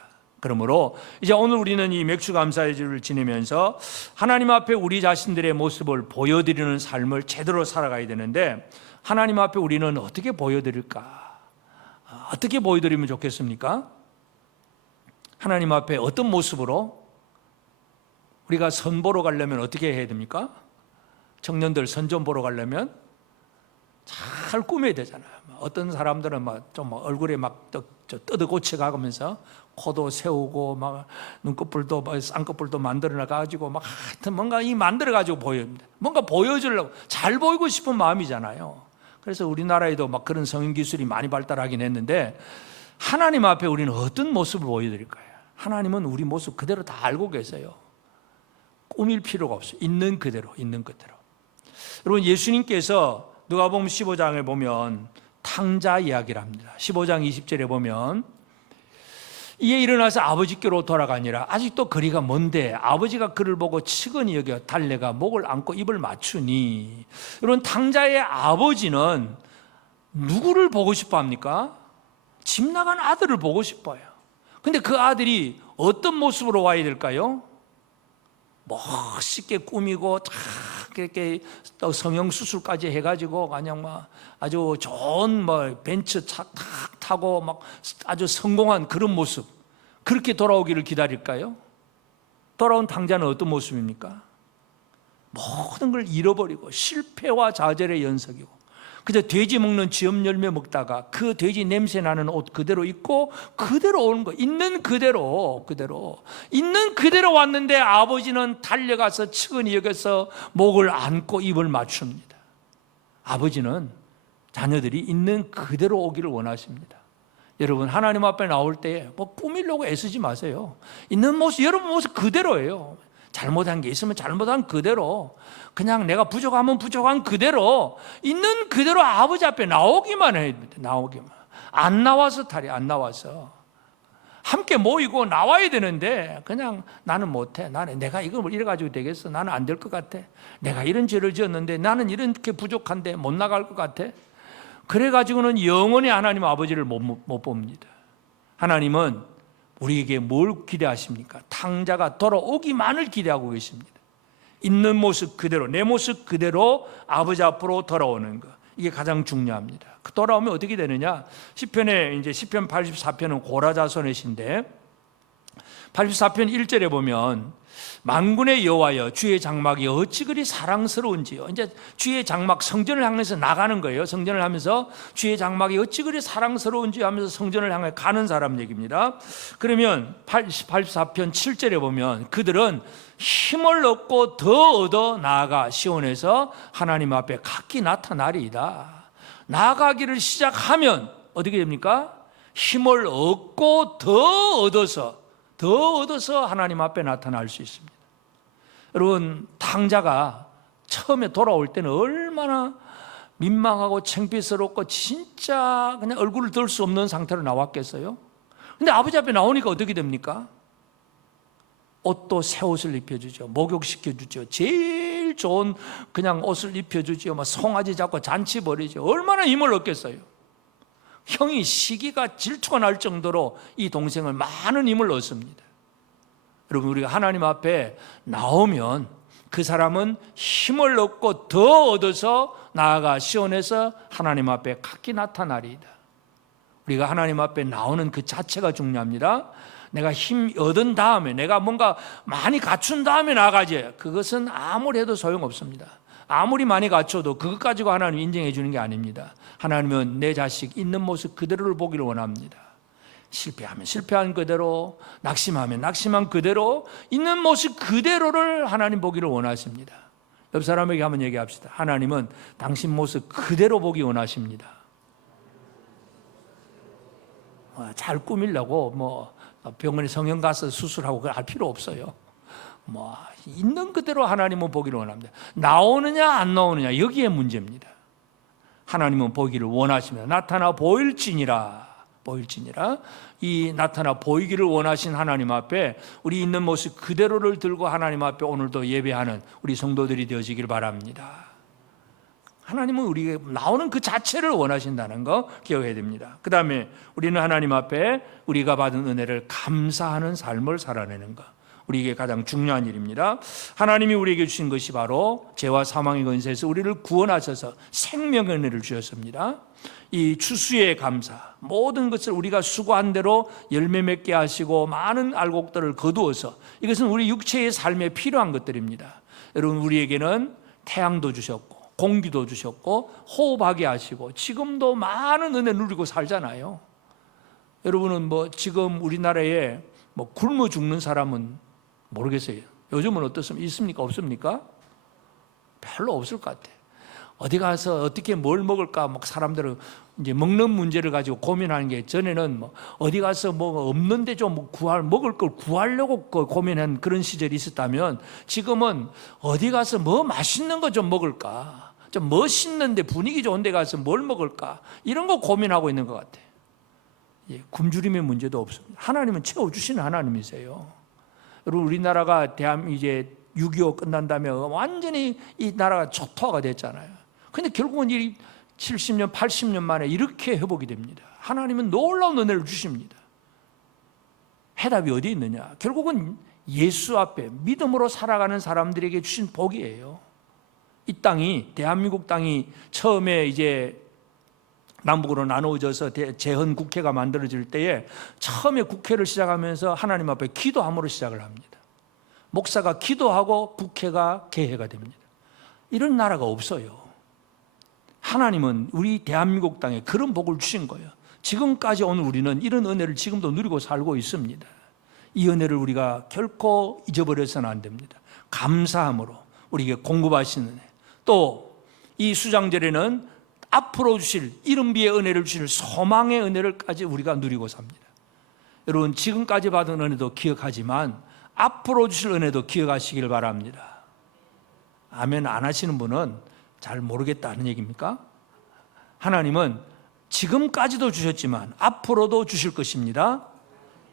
그러므로 이제 오늘 우리는 이 맥주감사의 주를 지내면서 하나님 앞에 우리 자신들의 모습을 보여드리는 삶을 제대로 살아가야 되는데, 하나님 앞에 우리는 어떻게 보여드릴까? 어떻게 보여드리면 좋겠습니까? 하나님 앞에 어떤 모습으로? 우리가 선 보러 가려면 어떻게 해야 됩니까? 청년들 선 좀 보러 가려면 잘 꾸며야 되잖아요. 어떤 사람들은 좀 얼굴에 떠들고쳐 가면서 코도 세우고 막 눈꺼풀도 쌍꺼풀도 만들어 가지고 막 하여튼 뭔가 만들어 가지고 보여줍니다. 뭔가 보여주려고, 잘 보이고 싶은 마음이잖아요. 그래서 우리나라에도 막 그런 성인 기술이 많이 발달하긴 했는데, 하나님 앞에 우리는 어떤 모습을 보여드릴까요? 하나님은 우리 모습 그대로 다 알고 계세요. 꾸밀 필요가 없어요. 있는 그대로. 여러분, 예수님께서 누가복음 15장에 보면 탕자 이야기를 합니다. 15장 20절에 보면 이에 일어나서 아버지께로 돌아가니라. 아직도 거리가 먼데 아버지가 그를 보고 측은히 여겨 달래가 목을 안고 입을 맞추니. 여러분, 탕자의 아버지는 누구를 보고 싶어 합니까? 집 나간 아들을 보고 싶어요. 근데 그 아들이 어떤 모습으로 와야 될까요? 멋있게 꾸미고 탁 이렇게 또 성형수술까지 해가지고 그냥 막 아주 좋은 뭐 벤츠 탁 타고 막 아주 성공한 그런 모습, 그렇게 돌아오기를 기다릴까요? 돌아온 탕자는 어떤 모습입니까? 모든 걸 잃어버리고 실패와 좌절의 연속이고, 그저 돼지 먹는 쥐엄 열매 먹다가 그 돼지 냄새 나는 옷 그대로 입고 그대로 오는 거, 있는 그대로 있는 그대로 왔는데 아버지는 달려가서 측은히 여겨서 목을 안고 입을 맞춥니다. 아버지는 자녀들이 있는 그대로 오기를 원하십니다. 여러분, 하나님 앞에 나올 때 뭐 꾸미려고 애쓰지 마세요. 있는 모습, 여러분 모습 그대로예요. 잘못한 게 있으면 잘못한 그대로, 그냥 내가 부족하면 부족한 그대로, 있는 그대로 아버지 앞에 나오기만 해야 됩니다. 나오기만. 안 나와서 탈이, 안 나와서. 함께 모이고 나와야 되는데 그냥 나는 못해, 나는 내가 이걸 이래가지고 되겠어, 나는 안 될 것 같아, 내가 이런 죄를 지었는데 나는 이렇게 부족한데 못 나갈 것 같아. 그래가지고는 영원히 하나님 아버지를 못 봅니다. 하나님은 우리에게 뭘 기대하십니까? 탕자가 돌아오기만을 기대하고 계십니다. 있는 모습 그대로, 내 모습 그대로 아버지 앞으로 돌아오는 것, 이게 가장 중요합니다. 그 돌아오면 어떻게 되느냐? 시편에 이제 시편 84편은 고라자손의 시인데 84편 1절에 보면 만군의 여호와여, 주의 장막이 어찌 그리 사랑스러운지요. 이제 주의 장막, 성전을 향해서 나가는 거예요. 성전을 하면서 주의 장막이 어찌 그리 사랑스러운지 하면서 성전을 향해 가는 사람 얘기입니다. 그러면 84편 7절에 보면 그들은 힘을 얻고 더 얻어 나아가 시온에서 하나님 앞에 각기 나타나리이다. 나아가기를 시작하면 어떻게 됩니까? 힘을 얻고 더 얻어서 하나님 앞에 나타날 수 있습니다. 여러분, 탕자가 처음에 돌아올 때는 얼마나 민망하고 창피스럽고 진짜 그냥 얼굴을 들 수 없는 상태로 나왔겠어요? 근데 아버지 앞에 나오니까 어떻게 됩니까? 옷도 새 옷을 입혀주죠. 목욕시켜주죠. 제일 좋은 그냥 옷을 입혀주죠. 막 송아지 잡고 잔치 벌이죠. 얼마나 힘을 얻겠어요? 형이 시기가 질투가 날 정도로 이 동생은 많은 힘을 얻습니다. 여러분, 우리가 하나님 앞에 나오면 그 사람은 힘을 얻고 더 얻어서 나아가 시온에서 하나님 앞에 각기 나타나리이다. 우리가 하나님 앞에 나오는 그 자체가 중요합니다. 내가 힘 얻은 다음에, 내가 뭔가 많이 갖춘 다음에 나가지, 그것은 아무리 해도 소용없습니다. 아무리 많이 갖춰도 그것 가지고 하나님 인정해 주는 게 아닙니다. 하나님은 내 자식 있는 모습 그대로를 보기를 원합니다. 실패하면 실패한 그대로, 낙심하면 낙심한 그대로, 있는 모습 그대로를 하나님 보기를 원하십니다. 옆 사람에게 한번 얘기합시다. 하나님은 당신 모습 그대로 보기 원하십니다. 잘 꾸미려고 뭐 병원에 성형 가서 수술하고 그걸 할 필요 없어요. 뭐 있는 그대로 하나님은 보기를 원합니다. 나오느냐 안 나오느냐, 여기에 문제입니다. 하나님은 보기를 원하십니다. 나타나 보일지니라. 이 나타나 보이기를 원하신 하나님 앞에 우리 있는 모습 그대로를 들고 하나님 앞에 오늘도 예배하는 우리 성도들이 되어지길 바랍니다. 하나님은 우리에게 나오는 그 자체를 원하신다는 거 기억해야 됩니다. 그 다음에 우리는 하나님 앞에 우리가 받은 은혜를 감사하는 삶을 살아내는 것, 우리에게 가장 중요한 일입니다. 하나님이 우리에게 주신 것이 바로 죄와 사망의 권세에서 우리를 구원하셔서 생명의 은혜를 주셨습니다. 이 추수의 감사, 모든 것을 우리가 수고한 대로 열매 맺게 하시고 많은 알곡들을 거두어서, 이것은 우리 육체의 삶에 필요한 것들입니다. 여러분, 우리에게는 태양도 주셨고 공기도 주셨고 호흡하게 하시고 지금도 많은 은혜 누리고 살잖아요. 여러분은 뭐 지금 우리나라에 뭐 굶어 죽는 사람은 모르겠어요. 요즘은 어떻습니까? 있습니까? 없습니까? 별로 없을 것 같아요. 어디 가서 어떻게 뭘 먹을까, 막 사람들은 이제 먹는 문제를 가지고 고민하는 게, 전에는 뭐 어디 가서 뭐 없는데 좀 먹을 걸 구하려고 고민한 그런 시절이 있었다면, 지금은 어디 가서 뭐 맛있는 거 좀 먹을까, 좀 멋있는데 분위기 좋은 데 가서 뭘 먹을까, 이런 거 고민하고 있는 것 같아요. 굶주림의 문제도 없습니다. 하나님은 채워주시는 하나님이세요. 여러분, 우리나라가 이제 6.25 끝난 다음에 완전히 이 나라가 초토화가 됐잖아요. 근데 결국은 이 70년, 80년 만에 이렇게 회복이 됩니다. 하나님은 놀라운 은혜를 주십니다. 해답이 어디 있느냐? 결국은 예수 앞에 믿음으로 살아가는 사람들에게 주신 복이에요. 이 땅이, 대한민국 땅이 처음에 이제 남북으로 나누어져서 재헌 국회가 만들어질 때에 처음에 국회를 시작하면서 하나님 앞에 기도함으로 시작을 합니다. 목사가 기도하고 국회가 개회가 됩니다. 이런 나라가 없어요. 하나님은 우리 대한민국 땅에 그런 복을 주신 거예요. 지금까지 오늘 우리는 이런 은혜를 지금도 누리고 살고 있습니다. 이 은혜를 우리가 결코 잊어버려서는 안 됩니다. 감사함으로 우리에게 공급하시는 은혜, 또 이 수장절에는 앞으로 주실 이른비의 은혜를 주실 소망의 은혜를까지 우리가 누리고 삽니다. 여러분, 지금까지 받은 은혜도 기억하지만 앞으로 주실 은혜도 기억하시길 바랍니다. 아멘 안 하시는 분은 잘 모르겠다는 얘기입니까? 하나님은 지금까지도 주셨지만 앞으로도 주실 것입니다.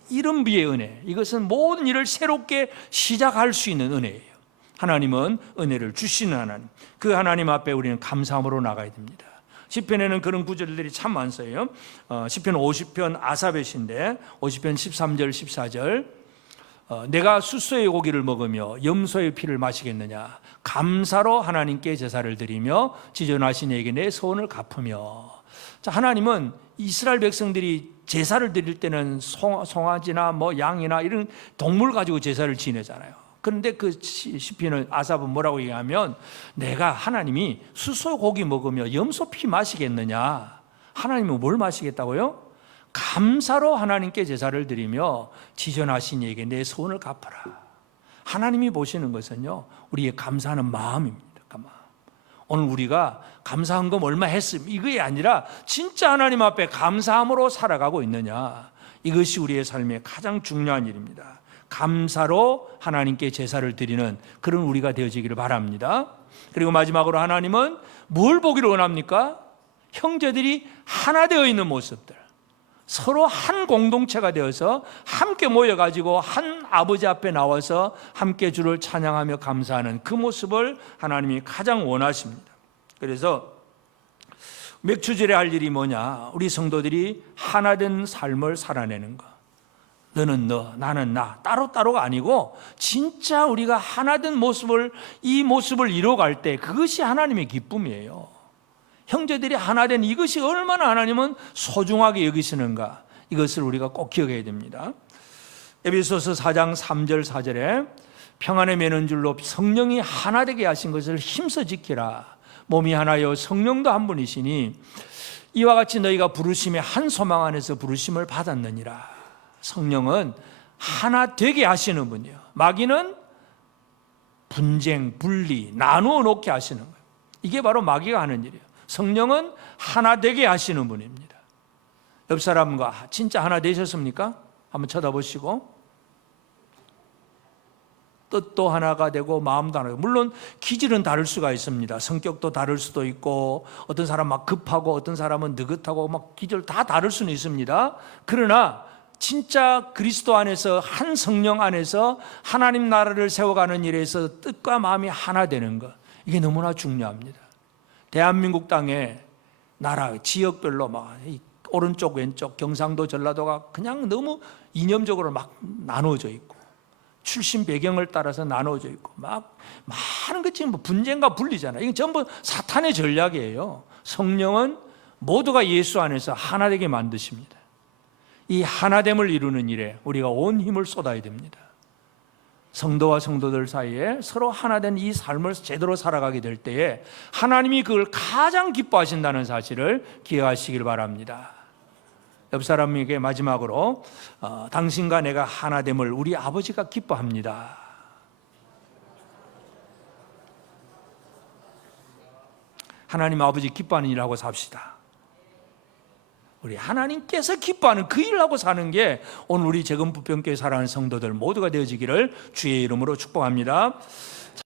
이른비의 은혜, 이것은 모든 일을 새롭게 시작할 수 있는 은혜예요. 하나님은 은혜를 주시는 하나님, 그 하나님 앞에 우리는 감사함으로 나가야 됩니다. 시편에는 그런 구절들이 참 많아요. 시편 50편 아삽의 시인데 50편 13절 14절, 내가 숫소의 고기를 먹으며 염소의 피를 마시겠느냐, 감사로 하나님께 제사를 드리며 지존하신 이에게 내 소원을 갚으며. 자, 하나님은 이스라엘 백성들이 제사를 드릴 때는 송아지나 뭐 양이나 이런 동물 가지고 제사를 지내잖아요. 그런데 그 시편을 아삽은 뭐라고 얘기하면, 내가 하나님이 숫소 고기 먹으며 염소 피 마시겠느냐, 하나님은 뭘 마시겠다고요? 감사로 하나님께 제사를 드리며 지존하신 이에게 내 소원을 갚아라. 하나님이 보시는 것은요, 우리의 감사하는 마음입니다. 오늘 우리가 감사한 건 얼마 했음, 이게 아니라 진짜 하나님 앞에 감사함으로 살아가고 있느냐, 이것이 우리의 삶의 가장 중요한 일입니다. 감사로 하나님께 제사를 드리는 그런 우리가 되어지기를 바랍니다. 그리고 마지막으로 하나님은 뭘 보기를 원합니까? 형제들이 하나 되어 있는 모습들, 서로 한 공동체가 되어서 함께 모여가지고 한 아버지 앞에 나와서 함께 주를 찬양하며 감사하는 그 모습을 하나님이 가장 원하십니다. 그래서 맥주절에 할 일이 뭐냐? 우리 성도들이 하나 된 삶을 살아내는 것. 너는 너, 나는 나, 따로따로가 아니고 진짜 우리가 하나 된 모습을, 이 모습을 이뤄갈 때 그것이 하나님의 기쁨이에요. 형제들이 하나 된 이것이 얼마나 하나님은 소중하게 여기시는가, 이것을 우리가 꼭 기억해야 됩니다. 에베소서 4장 3절 4절에 평안에 매는 줄로 성령이 하나 되게 하신 것을 힘써 지키라. 몸이 하나요 성령도 한 분이시니 이와 같이 너희가 부르심의 한 소망 안에서 부르심을 받았느니라. 성령은 하나 되게 하시는 분이에요. 마귀는 분쟁, 분리, 나누어 놓게 하시는 거예요. 이게 바로 마귀가 하는 일이에요. 성령은 하나 되게 하시는 분입니다. 옆 사람과 진짜 하나 되셨습니까? 한번 쳐다보시고, 뜻도 하나가 되고 마음도 하나 되고, 물론 기질은 다를 수가 있습니다. 성격도 다를 수도 있고, 어떤 사람 막 급하고 어떤 사람은 느긋하고 막 기질 다 다를 수는 있습니다. 그러나 진짜 그리스도 안에서, 한 성령 안에서 하나님 나라를 세워가는 일에서 뜻과 마음이 하나 되는 것, 이게 너무나 중요합니다. 대한민국 땅에 나라 지역별로 막 오른쪽 왼쪽 경상도 전라도가 그냥 너무 이념적으로 막 나누어져 있고, 출신 배경을 따라서 나누어져 있고, 막 많은 것 지금 분쟁과 분리잖아요. 이게 전부 사탄의 전략이에요. 성령은 모두가 예수 안에서 하나 되게 만드십니다. 이 하나됨을 이루는 일에 우리가 온 힘을 쏟아야 됩니다. 성도와 성도들 사이에 서로 하나된 이 삶을 제대로 살아가게 될 때에 하나님이 그걸 가장 기뻐하신다는 사실을 기억하시길 바랍니다. 옆 사람에게 마지막으로 당신과 내가 하나됨을 우리 아버지가 기뻐합니다. 하나님 아버지 기뻐하는 일을 하고 삽시다. 우리 하나님께서 기뻐하는 그 일을 하고 사는 게 오늘 우리 재건부평교회 사랑하는 성도들 모두가 되어지기를 주의 이름으로 축복합니다.